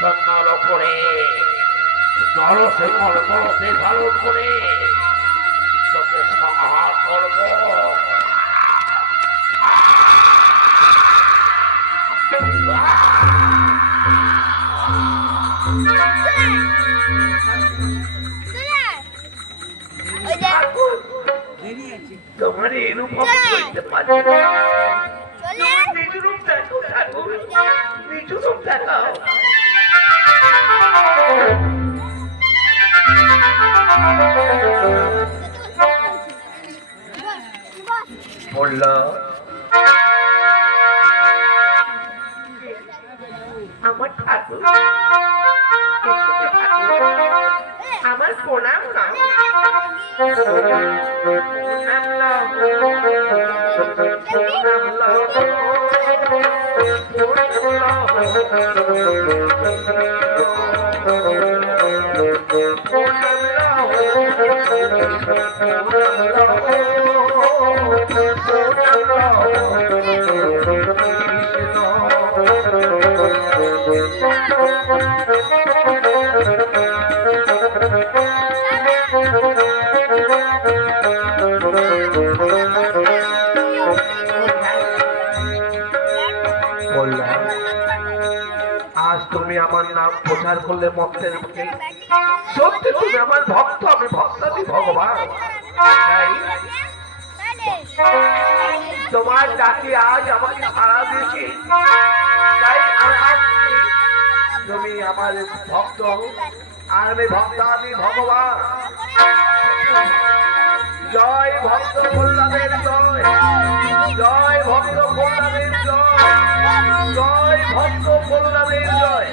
সন্ন্যার ওপরে নরসিংহর বলতে ভালো করে তোকে সংহার করব। তোমার এরূপ করতে পারি নিজ রূপ দেখো ঠাকুর, নিজ রূপ দেখাও। বলল আমার ঠাকুর, আমার প্রণাম না, আজ তুমি আমার নাম প্রচার করলে মন্ত্রের মুখে, সত্যি তুমি আমার ভক্ত, আমি ভক্তাদি ভগবান। তোমার ডাকে আজ আমাকে সাড়া দিয়েছি, তাই তুমি আমার ভক্ত আর আমি ভক্তাদি ভগবান। জয় ভক্ত কল্যাণের জয়, জয় ভক্ত কল্যাণের জয়, জয় ভক্ত কল্যাণের জয়।